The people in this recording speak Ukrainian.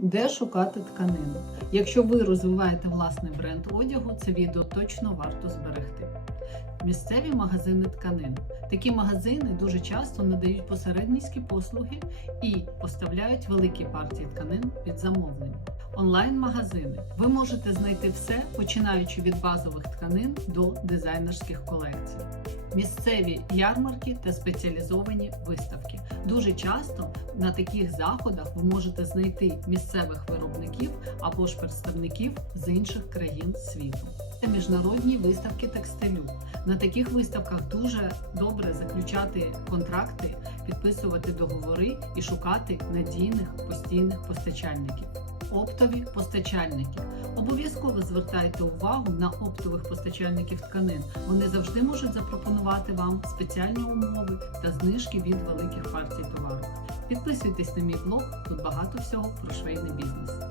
Де шукати тканину? Якщо ви розвиваєте власний бренд одягу, це відео точно варто зберегти. Місцеві магазини тканин. Такі магазини дуже часто надають посередницькі послуги і поставляють великі партії тканин під замовлення. Онлайн-магазини. Ви можете знайти все, починаючи від базових тканин до дизайнерських колекцій. Місцеві ярмарки та спеціалізовані виставки. Дуже часто на таких заходах ви можете знайти місцевих виробників або ж представників з інших країн світу. Це міжнародні виставки текстилю. На таких виставках дуже добре заключати контракти, підписувати договори і шукати надійних постійних постачальників. Оптові постачальники. Обов'язково звертайте увагу на оптових постачальників тканин. Вони завжди можуть запропонувати вам спеціальні умови та знижки від великих партій товару. Підписуйтесь на мій блог, тут багато всього про швейний бізнес.